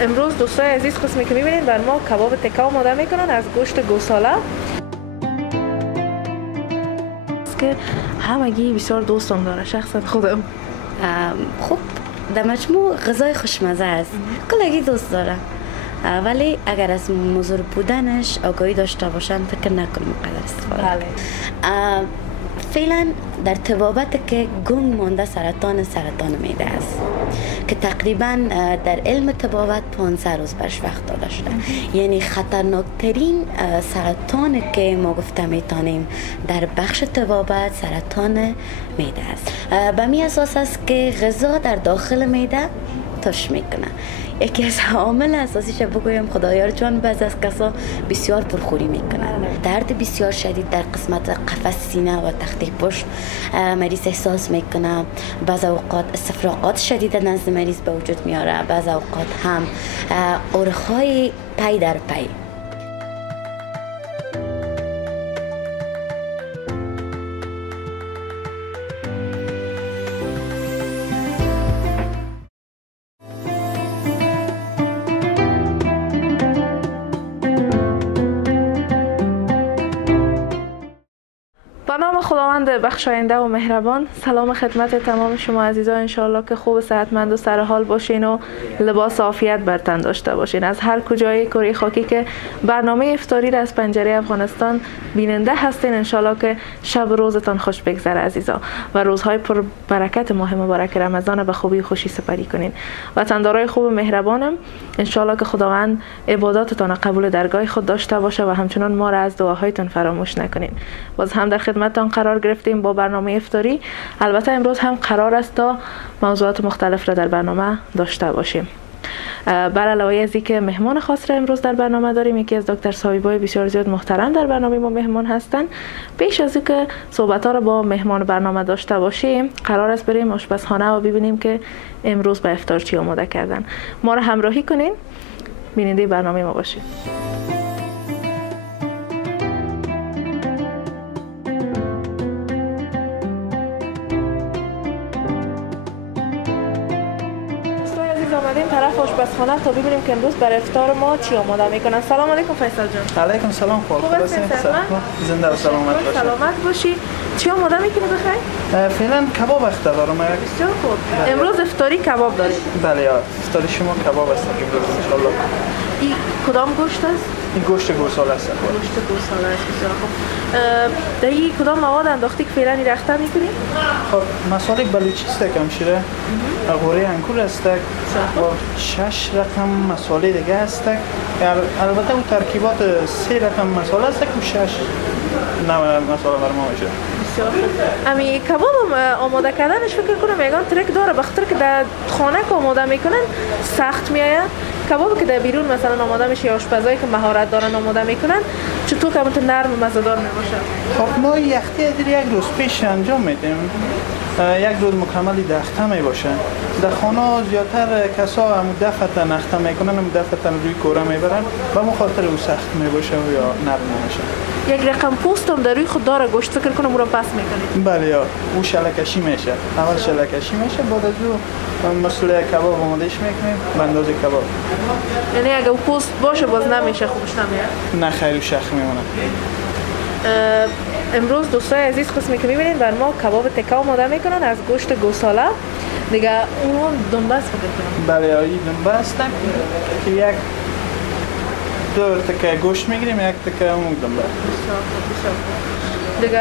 امروز دوستای عزیز قسمی که می‌بینید بر ما کباب تکه آماده میکنن از گوشت گوساله که همگی بسیار دوستم داره. شخصا خودم خب در مجموع غذای خوشمزه است، کلگی دوست داره، ولی اگر از مضر بودنش آگاهی داشته باشن فکر نکنم مقدر استفاده. فعلا در طبابت که گنگ مانده سرطان معده است که تقریبا در علم طبابت 500 روز برش وقت داده شده. یعنی خطرناکترین سرطان که ما گفته میتونیم در بخش طبابت سرطان معده است. به می اساس است که غذا در داخل معده تش میکنه. یکی از عامل اساسیش بگویم خدایا چون بعضی از کسا بسیار پرخوری میکنن، درد بسیار شدید در قسمت قفس سینه و تخته پشت مریض احساس میکنه. بعض اوقات استفراغات شدید نزد مریض به وجود میاره، بعض اوقات هم اورخای پی در پی. به نام خداوند بخشاینده و مهربان. سلام خدمت تمام شما عزیزان، انشالله که خوب صحتمند و سرحال باشین و لباس عافیت بر تن داشته باشین. از هر کجای کره خاکی که برنامه افطاری را از پنجره افغانستان بیننده هستین، انشالله که شب روزتان خوش بگذره عزیزا و روزهای پر برکت ماه مبارک رمضان به خوبی و خوشی سپری کنین. وطندارای خوب و مهربانم، انشالله که خداوند عباداتتان قبول درگاه خود داشته باشه و همچنان ما را از دعاهایتان فراموش نکنین. باز هم در خدمتتان قرار گرفتیم با برنامه افطاری. البته امروز هم قرار است تا موضوعات مختلف را در برنامه داشته باشیم. بر علاوه از اینکه مهمان خاص را امروز در برنامه داریم، یکی از دکتر صاحبای بسیار زیاد محترم در برنامه ما مهمان هستند. پیش از اینکه صحبت ها را با مهمان برنامه داشته باشیم، قرار است بریم آشپزخانه و ببینیم که امروز به افطار چی آماده کردن. ما را همراهی کنین، بیننده برنامه ما باشید. اومدیم طرف آشپزخانه تا ببینیم که امروز برای افطار ما چی آماده میکنن. سلام علیکم فیصل جان. علیکم سلام. خوب هستین؟ زنده و سلامت باشی. سلامت باشی. چی آماده میکنی بخیر؟ فعلا کباب اختر دارم. بسیار خوب. امروز افطاری کباب داریم. بله یا افطاری شما کباب است امروز ان شاء الله. این کدام گوشت است؟ این گوشت گوساله است. گوشت گوساله است. بسیار خوب. در این کدام مواد انداختی که فعلا رخته میکنی؟ خب مساله بلوچی است کم شیره. قوره انگور است و 6 رقم مساله دیگه است. البته اون ترکیبات 3 رقم مساله است که 6 نوع مساله بر ما میشه. امی کباب آماده کردنش فکر کنم یگان ترک داره، بخاطر که در خانه که آماده میکنن سخت میآید. کبابی که در بیرون مثلا آماده میشه یا آشپزایی که مهارت دارن آماده میکنن چطور که نرم و مزه‌دار میباشه؟ خب ما یختی دیگه یک روز پیش انجام میدیم. یک روز مکملی دخته می باشه. در خانه زیادتر کسا هم دفعه نخته میکنن، هم دفعه روی کوره میبرن و مخاطر او سخت می باشه یا نرم میشه. یک رقم پوست هم در روی خود داره، گوشت فکر کنم او را پس میکنید. بله یا او شلکشی میشه. اول شلکشی میشه، بعد از او مثل کباب آمادهش میکنیم به اندازه کباب. یعنی اگه او پوست باشه باز نمیشه، خوبش نمیاد. نه خیر، شخ میمونه. امروز دوستای عزیز قسمی که میبینید بر ما کباب تکه آماده میکنن از گوشت گوساله. دیگه اون دنبست فکر کنم. بله این دنبست که یک دو تکه گوشت میگیریم، یک تکه اون دنبست. دیگه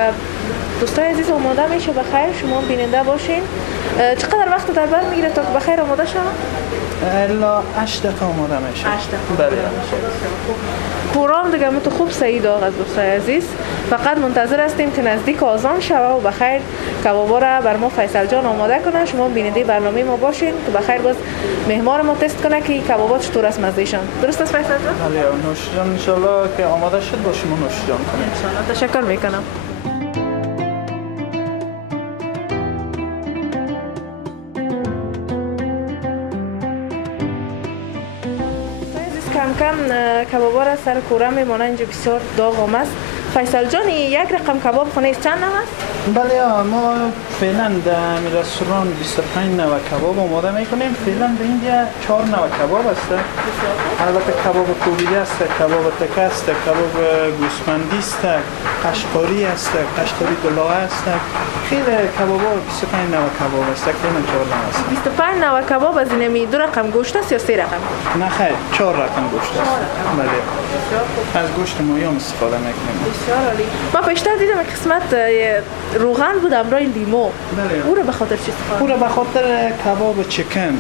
دوستای عزیز آماده میشه بخیر، شما بیننده باشین. چقدر وقت در بر میگیره تا بخیر آماده شود؟ الا 8 دقیقه آماده میشه. 8 دقیقه. بله. قرآن دیگه متو خوب سعید آقا از دوستای عزیز. فقط منتظر هستیم که نزدیک آذان شوه و بخیر کبابا را بر ما فیصل جان آماده کنه. شما بیننده برنامه ما باشین که بخیر باز مهمان ما تست کنه که کبابا چطور است مزهشان. درست است فیصل جان؟ بله نوش جان، ان شاء الله که آماده شد با شما نوش جان کنیم. ان شاء الله. تشکر میکنم. کم کم کبابا را سر کوره میمانه. اینجا بسیار داغ است. فیصل جان یک رقم کباب خونه چند نوع است؟ بله ما فعلا در رستوران 25 نوع کباب آماده میکنیم. فعلا به اینجا 4 نوع کباب است. البته کباب کوبیده است، کباب تکه است، کباب گوسفندی است، قشقاری است، قشقاری دلاه است. خیلی کباب ها 25 نوع کباب است. فعلا 4 نوع است. 25 نوع کباب از این دو رقم گوشت است یا 3 رقم؟ نه خیر 4 رقم گوشت است. بله. از گوشت ماهی استفاده میکنیم. بسیار عالی. ما پیشتر دیدم قسمت روغن بود امرای لیمو. بله. او رو به خاطر چی استفاده؟ او را به خاطر کباب چکن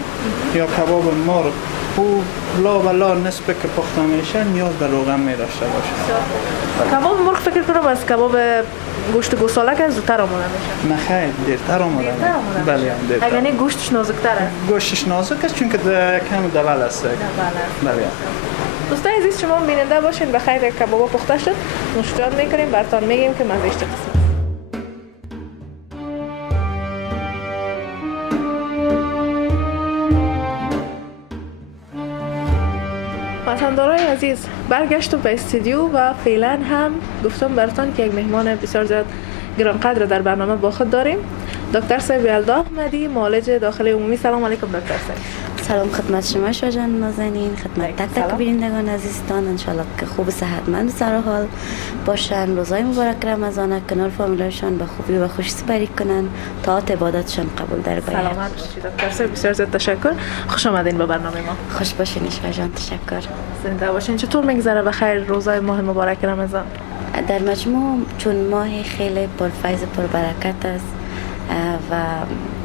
یا کباب مرغ او لا و لا نسبت که پخته میشه نیاز به روغن می داشته باشه. کباب مرغ فکر کنم از کباب گوشت گوساله که زودتر آماده میشه. نه خیر دیرتر آماده میشه. بله دیرتر. اگر نه گوشتش نازک‌تر است. گوشتش نازک است چون که کم دول است. بله. دوستان عزیز شما بیننده باشین بخیر کباب پخته شد. نوشیدن میکنیم براتون میگیم که مزه‌اش چه قسمت. وطندارای عزیز برگشتم به استودیو و فعلا هم گفتم براتون که یک مهمان بسیار زیاد گرانقدر در برنامه با خود داریم. دکتر صاحب یلدا احمدی، معالج داخلی عمومی. سلام علیکم دکتر صاحب. سلام خدمت شما شاجان نازنین، خدمت تک تک بینندگان عزیزتان. انشالله که خوب صحتمند سر حال باشن، روزای مبارک رمضان کنار فامیلشان به خوبی و خوشی سپری کنن تا عبادتشان قبول درگاه. سلامت باشید دکتر صاحب، بسیار زیاد تشکر. خوش آمدین به برنامه ما. خوش باشین شاجان، تشکر. زنده باشین. چطور میگذره بخیر روزای ماه مبارک رمضان؟ در مجموع چون ماه خیلی پرفیض پربرکت است و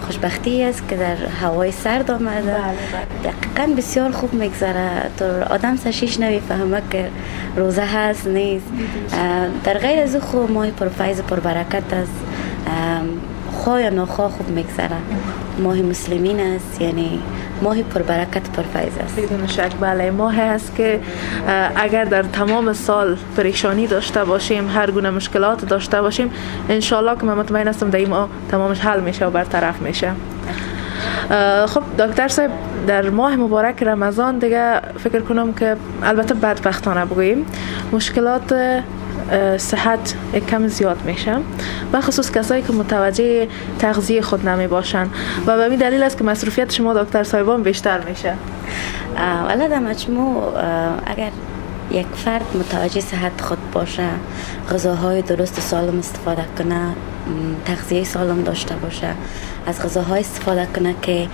خوشبختی است که در هوای سرد آمده، دقیقاً بسیار خوب میگذره. تو آدم سشیش نمیفهمه که روزه هست نیست. در غیر از خوب ماه پرفیض پربرکت است، خواه یا ناخواه خوب میگذره. ماه مسلمین است، یعنی ماه پربرکت پرفیض است. بدون شک بله، ماه است که اگر در تمام سال پریشانی داشته باشیم، هر گونه مشکلات داشته باشیم، انشالله که من مطمئن هستم در این ماه تمامش حل میشه و برطرف میشه. خب دکتر صاحب، در ماه مبارک رمضان دیگه فکر کنم که البته بدبختانه بگوییم مشکلات صحت یک کم زیاد میشه، بخصوص کسایی که متوجه تغذیه خود نمی باشن و به این دلیل است که مصروفیت شما دکتر صاحبان بیشتر میشه. ولی در مجموع اگر یک فرد متوجه صحت خود باشه، غذاهای درست سالم استفاده کنه، تغذیه سالم داشته باشه، از غذاهای استفاده کنه که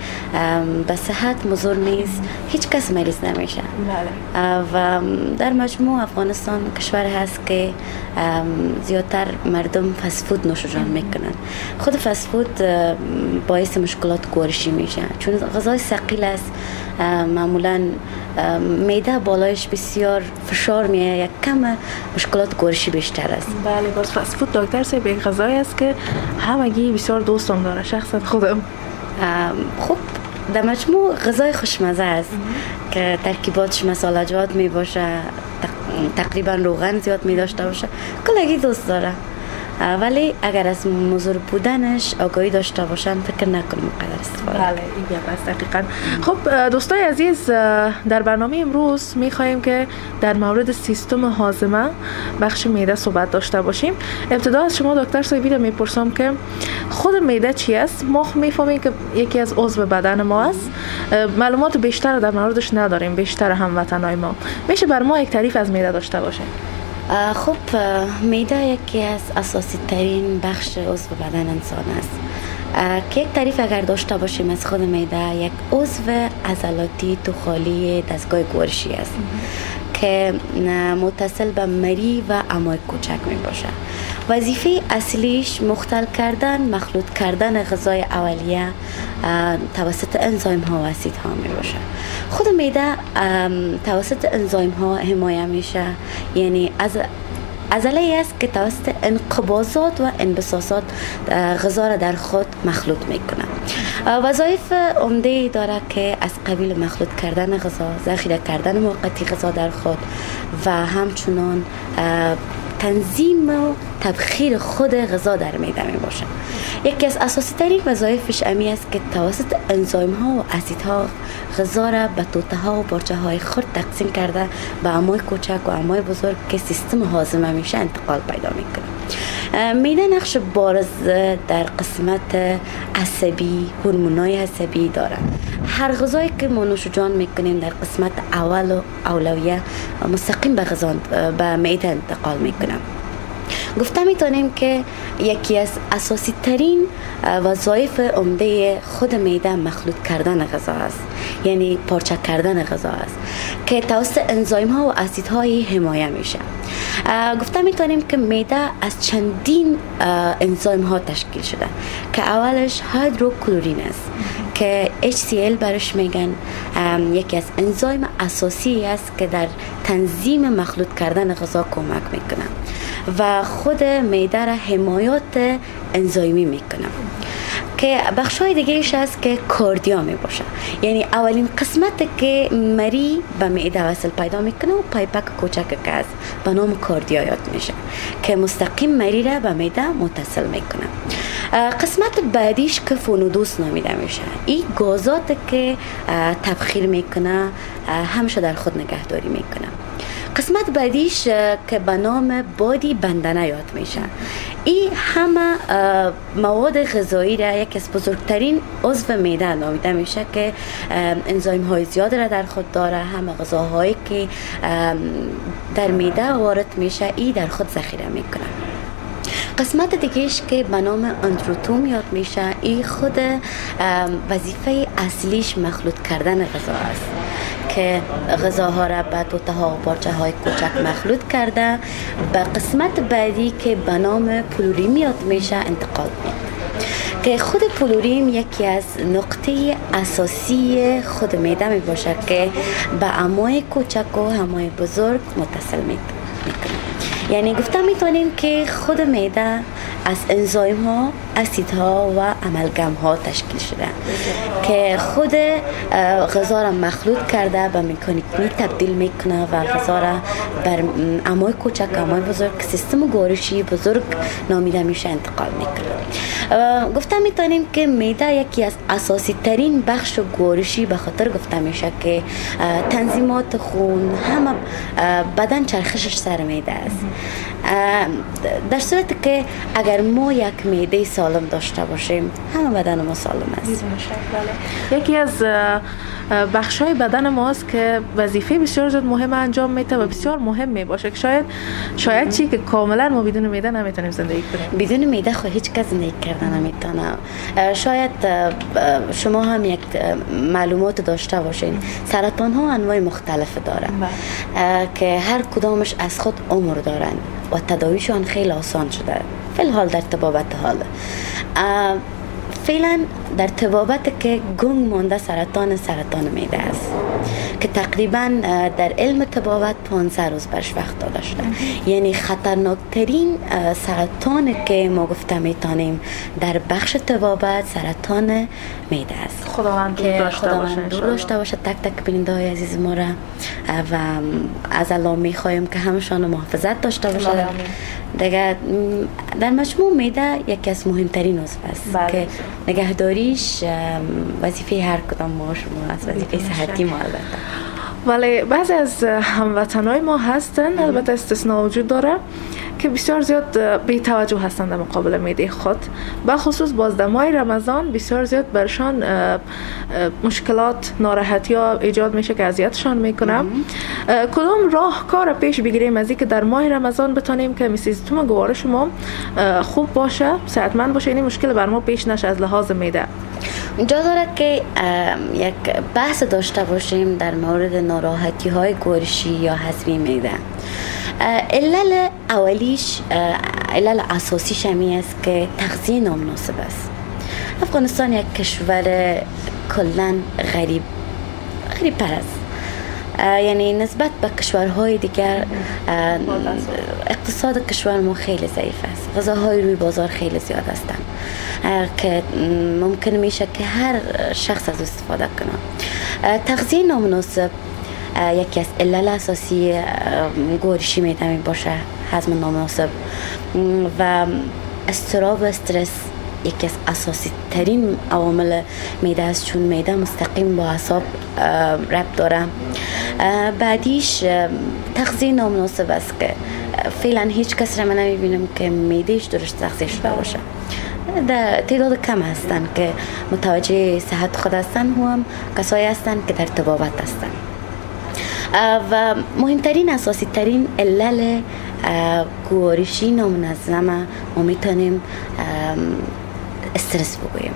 به صحت مضر نیست، هیچ کس مریض نمیشه. و در مجموع افغانستان کشور هست که زیادتر مردم فست فود نوش جان میکنن. خود فست فود باعث مشکلات گوارشی میشه چون غذای ثقیل است. معمولا معده بالایش بسیار فشار میاد، یک کم مشکلات گوارشی بیشتر است. بله، باز فست فود دکتر صاحب یک غذایی است که همگی بسیار دوستم داره، شخصا خودم. خب در مجموع غذای خوشمزه است که ترکیباتش مساله‌جات می باشه، تقریبا روغن زیاد می داشته باشه، کلگی دوست داره. ولی اگر از مضر بودنش آگاهی داشته باشن فکر نکنم قدر استفاده. بله این بس دقیقاً. خب دوستای عزیز، در برنامه امروز می‌خوایم که در مورد سیستم هاضمه بخش معده صحبت داشته باشیم. ابتدا از شما دکتر صاحبی میپرسم که خود معده چی است؟ ما میفهمیم که یکی از عضو بدن ما است. معلومات بیشتر در موردش نداریم، بیشتر هموطنای ما. میشه بر ما یک تعریف از معده داشته باشیم؟ خب معده یکی از اساسی ترین بخش عضو بدن انسان است که یک تعریف اگر داشته باشیم از خود معده، یک عضو عضلاتی تو خالی دستگاه گوارشی است که متصل به مری و امعای کوچک می باشه. وظیفه اصلیش مختل کردن، مخلوط کردن غذای اولیه توسط انزایم ها و اسید ها می باشه. خود معده توسط انزایم ها حمایه میشه، یعنی از عضله است که توسط انقباضات و انبساطات غذا را در خود مخلوط میکنه. وظایف عمده داره که از قبیل مخلوط کردن غذا، ذخیره کردن موقتی غذا در خود و همچنان تنظیم و تبخیر خود غذا در معده می باشه. یکی از اساسی ترین وظایفش امی است که توسط انزایم ها و اسیدها غذا را به توته ها و پارچه های خرد تقسیم کرده به امای کوچک و امای بزرگ که سیستم هاضمه میشه انتقال پیدا میکنه. معده نقش بارز در قسمت عصبی، هورمونای عصبی داره. هر غذایی که ما نوش جان میکنیم در قسمت اول و اولویه مستقیم به معده انتقال میکنه. گفته میتونیم که یکی از اساسی ترین وظایف عمده خود معده مخلوط کردن غذا است، یعنی پارچه کردن غذا است که توسط انزایم ها و اسیدهای حمایه میشه. گفته میتونیم که معده از چندین انزایم ها تشکیل شده که اولش هیدروکلورین است که HCl برش میگن. یکی از انزایم اساسی است که در تنظیم مخلوط کردن غذا کمک میکنه و خود معده را حمایت انزایمی میکنه. که بخشای دیگهش است که کاردیا می باشه، یعنی اولین قسمت که مری به معده وصل پیدا میکنه و پایپک کوچک که است به نام کاردیا یاد میشه که مستقیم مری را به معده متصل میکنه. قسمت بعدیش که فونودوس نامیده میشه، این گازات که تبخیر میکنه همیشه در خود نگهداری میکنه. قسمت بعدیش که به نام بادی بندنه یاد میشه، این همه مواد غذایی را یک از بزرگترین عضو معده نامیده میشه که انزایم های زیاد را در خود داره. همه غذاهایی که در معده وارد میشه این در خود ذخیره میکنه. قسمت دیگهش که به نام اندروتوم یاد میشه، این خود وظیفه اصلیش مخلوط کردن غذا است که غذاها را به توته ها و پارچه های کوچک مخلوط کرده به قسمت بعدی که به نام پلوریم یاد میشه انتقال میده که خود پلوریم یکی از نقطه اساسی خود معده می باشه که به امای کوچک و امای بزرگ متصل میکنه. یعنی گفتم میتونیم که خود معده از انزایم ها، اسیدها و املگم ها تشکیل شده که خود غذا را مخلوط کرده به مکانیکی تبدیل میکنه و غذا را بر امای کوچک، امای بزرگ، سیستم گوارشی بزرگ نامیده میشه انتقال میکنه. گفتم میتونیم که معده یکی از اساسی ترین بخش گوارشی به خاطر گفته میشه که تنظیمات خون همه بدن چرخشش سر معده است. در صورتی که اگر ما یک معده سالم داشته باشیم همه بدن ما سالم است. یکی از بخشای بدن ماست که وظیفه بسیار زیاد مهم انجام میده و بسیار مهم می باشه که شاید چی که کاملا ما بدون معده نمیتونیم زندگی کنیم. بدون معده خود هیچ کس زندگی کردن نمیتونه. شاید شما هم یک معلومات داشته باشین سرطان ها انواع مختلف داره که هر کدامش از خود عمر دارن و تداویشان خیلی آسان شده. فی الحال در طبابت حال فعلا در طبابت که گنگ مانده سرطان معده است که تقریبا در علم طبابت 500 روز برش وقت داده شده. یعنی خطرناکترین سرطان که ما گفته میتونیم در بخش طبابت سرطان معده است. خداوند دور داشته باشه تک تک بیننده های عزیز ما را و از الله میخوایم که همشان محافظت داشته باشه. دیگه در مجموع معده یکی از مهمترین عضو است که نگهداریش وظیفه هر کدام ما شما است، وظیفه صحتی ما البته. ولی بعضی از هموطنای ما هستن، البته استثناء وجود داره، که بسیار زیاد بی توجه هستند در مقابل معده خود. به خصوص بازدمای رمضان بسیار زیاد برشان مشکلات، ناراحتی ها ایجاد میشه که اذیتشان میکنه. کدام راهکار پیش بگیریم از اینکه در ماه رمضان بتونیم که سیستم گوارش ما خوب باشه، صحتمند باشه، این مشکل بر ما پیش نشه از لحاظ معده؟ جا داره که یک بحث داشته باشیم در مورد ناراحتی های گوارشی یا هضمی معده. علل اولیش، علل اساسیش همی است که تغذیه نامناسب است. افغانستان یک کشور کلاً غریب پر است. یعنی نسبت به کشورهای دیگر اقتصاد کشور ما خیلی ضعیف است. غذاهای روی بازار خیلی زیاد هستند که ممکن میشه که هر شخص از استفاده کنه. تغذیه نامناسب یکی از علل اساسی گوارشی معده می باشه. هضم نامناسب و اضطراب و استرس یکی از اساسی ترین عوامل معده است، چون معده مستقیم با اعصاب ربط داره. بعدیش تغذیه نامناسب است که فعلا هیچ کس را من نمیبینم که معدهش درست تغذیه شده باشه. در تعداد کم هستند که متوجه صحت خود هستند و هم کسایی هستند که در طبابت هستند. و مهمترین اساسی ترین علل گوارشی نامنظمه ما میتونیم استرس بگوییم.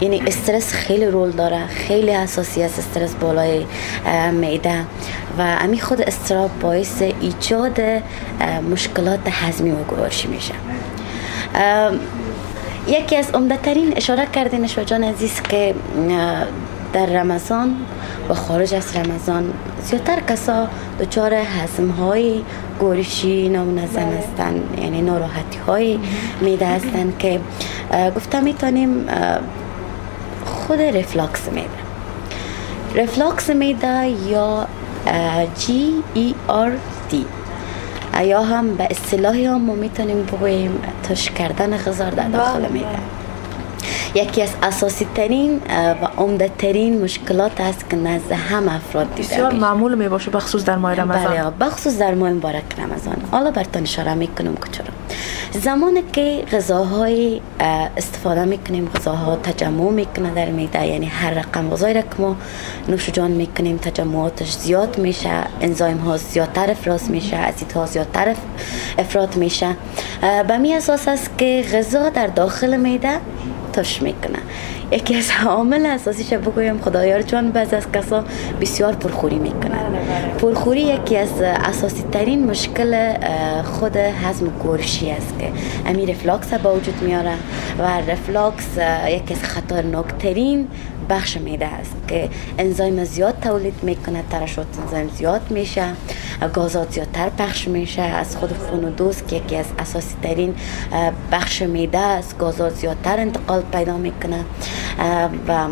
یعنی استرس خیلی رول داره، خیلی اساسی است استرس بالای معده و امی خود استراب باعث ایجاد مشکلات هضمی و گوارشی میشه. یکی از عمده ترین اشاره کردین نشوه جان عزیز که در رمضان و خارج از رمضان زیادتر کسا دچار هضم های گوارشی نامنظم هستند، یعنی ناراحتی های معده هستند که گفته میتونیم خود رفلاکس معده، رفلاکس معده یا GERD یا هم به اصطلاحی هم ما میتونیم بگوییم ترش کردن غذا در داخل معده. یکی از اساسی ترین و عمده ترین مشکلات است که نزد هم افراد دیده میشه. بسیار معمول می باشه بخصوص در ماه رمضان. بله، بخصوص در ماه مبارک رمضان. حالا براتون اشاره میکنم که چرا. زمانی که غذاهای استفاده میکنیم، غذاها تجمع میکنه در معده، یعنی هر رقم غذایی را که ما نوش جان میکنیم تجمعاتش زیاد میشه، انزایم ها زیادتر افراز میشه، اسیدها زیادتر افراز میشه. به می اساس است که غذا در داخل معده ترش میکنه. یکی از عامل اساسیش بگویم خدایار جان بعض از کسا بسیار پرخوری میکنه. پرخوری یکی از اساسی ترین مشکل خود هضم گوارشی است که امی رفلاکس با وجود میاره و رفلاکس یکی از خطرناکترین بخش معده است که انزایم زیاد تولید میکنه، ترشح انزایم زیاد میشه، گازات زیادتر پخش میشه از خود خون و دوز که یکی از اساسی ترین بخش معده است، گازات زیادتر انتقال پیدا میکنه و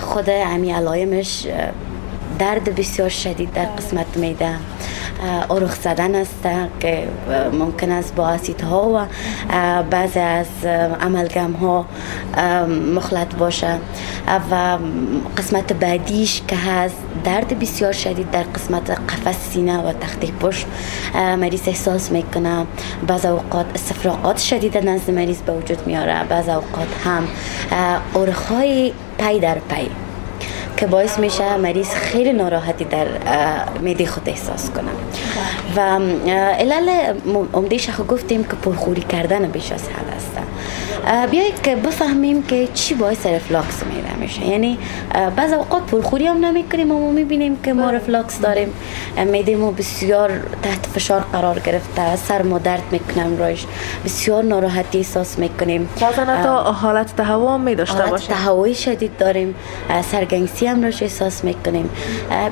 خود همین علائمش درد بسیار شدید در قسمت معده، اروخ زدن است که ممکن است با اسیدها و بعضی از املگم ها مخلط باشه و قسمت بعدیش که هست درد بسیار شدید در قسمت قفس سینه و تخته پشت مریض احساس میکنه. بعض اوقات استفراغات شدید نزد مریض به وجود میاره، بعض اوقات هم اورخای پی در پی که باعث میشه مریض خیلی ناراحتی در معده خود احساس کنه. و علل عمده‌اش گفتیم که پرخوری کردن بیش از حد است. بیایید که بفهمیم که چی باعث رفلاکس معده میشه. یعنی بعض اوقات پرخوری هم نمیکنیم و ما میبینیم که ما رفلاکس داریم، معده ما بسیار تحت فشار قرار گرفته، سر ما درد میکنه، روش بسیار ناراحتی احساس میکنیم، بعضا حتی حالت تهوع هم میداشته باشه، حالت تهوعی شدید داریم، سرگنگسی هم روش احساس میکنیم.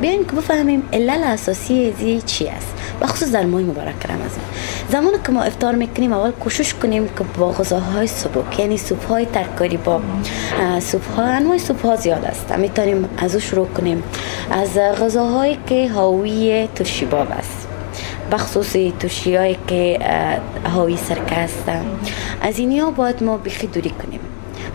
بیایید که بفهمیم علل اساسی ازی چی است، بخصوص در ماه مبارک رمضان. زمانی که ما افطار میکنیم اول کوشش کنیم که با غذاهای سبک، یعنی سوپ های ترکاری، با سوپ ها، انواع سوپ ها زیاد است، میتونیم از او شروع کنیم. از غذاهایی که حاوی ترشی باب است، بخصوص ترشی هایی که حاوی سرکه هستند، از اینیا باید ما بخی دوری کنیم.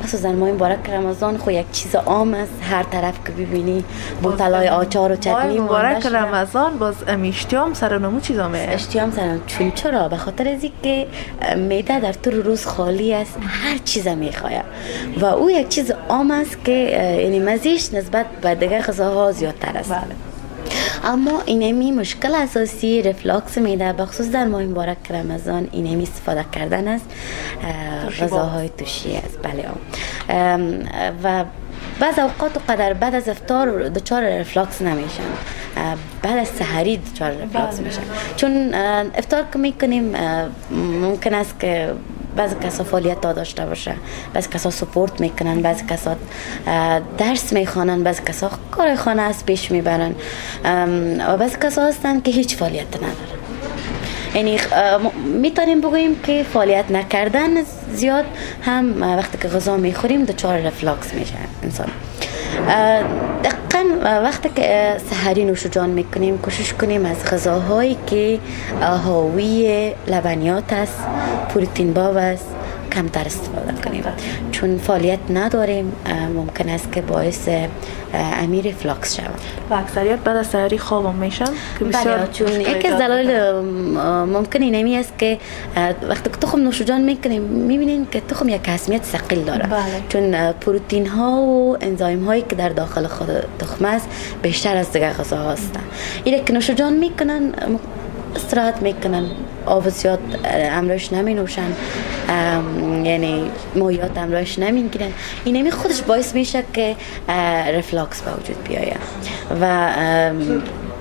بخصوص در ماه مبارک رمضان خو یک چیز عام است، هر طرف که ببینی بوتلای آچار و چتنی. ماه مبارک رمضان باز اشتیام سرنمو چیزا میه، اشتیام سرنمو. چون چرا؟ به خاطر از اینکه معده در طول روز خالی است، هر چیز میخواد و او یک چیز عام است که یعنی مزیش نسبت به دیگر غذاها زیادتر است. بله. اما اینمی مشکل اساسی رفلاکس معده بخصوص در ماه مبارک رمضان اینمی استفاده کردن است غذاهای ترشی است. بله. و بعض اوقات قدر بعد از افطار دچار رفلاکس نمیشن، بعد از سحری دچار رفلاکس میشن، چون افطار که میکنیم ممکن است که بعضی کسا فعالیت داشته باشه، بعضی کسا سپورت میکنن، بعضی کسا درس میخوانن، بعضی کسا کار خانه است پیش میبرن و بعضی کسا هستن که هیچ فعالیت ندارن. یعنی میتونیم بگوییم که فعالیت نکردن زیاد هم وقتی که غذا میخوریم دچار رفلاکس میشه انسان. دقیقاً وقتی که سحری نوش جان میکنیم کوشش کنیم از غذاهایی که حاوی لبنیات است، پروتئین باب است کمتر استفاده کنیم، چون فعالیت نداریم ممکن است که باعث امیر ریفلاکس شود. و اکثریت بعد از سحری خوابم میشن که بسیار چون یکی از دلایل ممکن اینمی است که وقتی که تخم نوش جان میکنیم میبینین که تخم یک اهمیت ثقیل داره. چون پروتئین ها و انزایم هایی که در داخل خود تخم است بیشتر از دیگر غذاها هستند. اینه که نوش جان میکنن استراحت میکنن، آب زیاد امروش نمی نوشن، یعنی مایات امروش نمی گیرن، اینمی خودش باعث میشه که ریفلاکس به وجود بیاید. و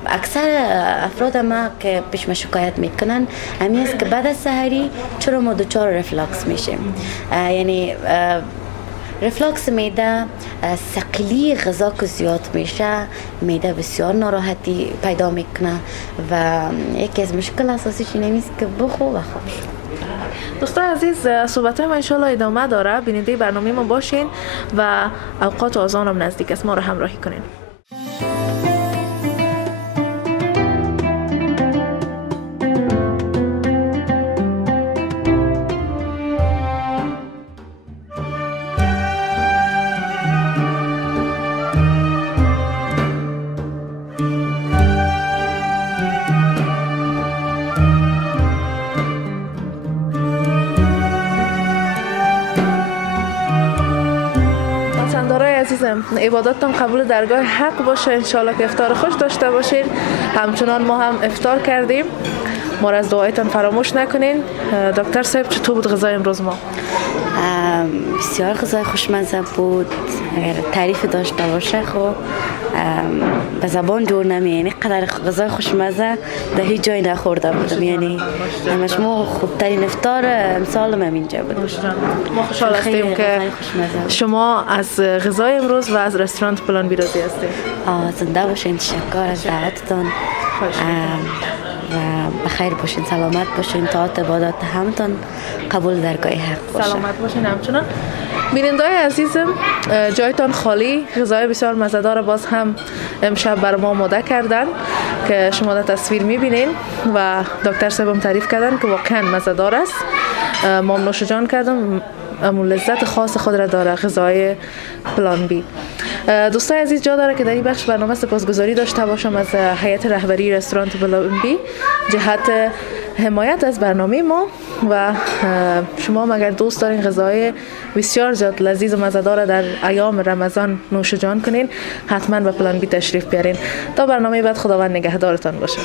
اکثر افراد ما که پیش ما شکایت میکنن همین است که بعد از سحری چرا ما دچار ریفلاکس میشیم، یعنی ریفلاکس معده ثقیلی غذا که زیاد میشه معده بسیار ناراحتی پیدا میکنه و یکی از مشکل اساسیش اینه است که بخو و خواب شد. دوستان عزیز، صحبت ما انشالله ادامه داره، بیننده برنامه ما باشین و اوقات آذان هم نزدیک است، ما رو همراهی کنین. عبادتتان قبول درگاه حق باشه، انشالله که افطار خوش داشته باشین. همچنان ما هم افطار کردیم، ما از دعایتان فراموش نکنین. دکتر صاحب چطور بود غذای امروز ما؟ بسیار غذای خوشمزه بود، اگر تعریف داشته باشه خب به زبان جور نمیاد. یعنی قدر غذای خوشمزه در هیچ جای نخورده بودم، یعنی همش ما خوبترین افطار امسال هم اینجا بود. ما خوشحال هستیم که شما از غذای امروز و از رستوران پلان بی راضی هستید. زنده باشین، تشکر از دعوتتان و بخیر باشین، سلامت باشین، طاعت عبادت همتون قبول درگاه حق باشه. سلامت باشین. همچنان بیننده‌های عزیزم، جایتان خالی، غذای بسیار مزه‌دار باز هم امشب بر ما آماده کردن که شما در تصویر می‌بینین و دکتر صاحبم تعریف کردن که واقعا مزه‌دار است. ما نوش جان کردم، امون لذت خاص خود را داره غذای پلان بی. دوستان عزیز، جا داره که در این بخش برنامه سپاسگزاری داشته باشم از هیئت رهبری رستوران پلان بی جهت حمایت از برنامه ما و شما اگر دوست دارین غذای بسیار زیاد لذیذ و مزه‌دار در ایام رمضان نوش جان کنین، حتما به پلان بی تشریف بیارین. تا برنامه بعد، خداوند نگهدارتان باشه.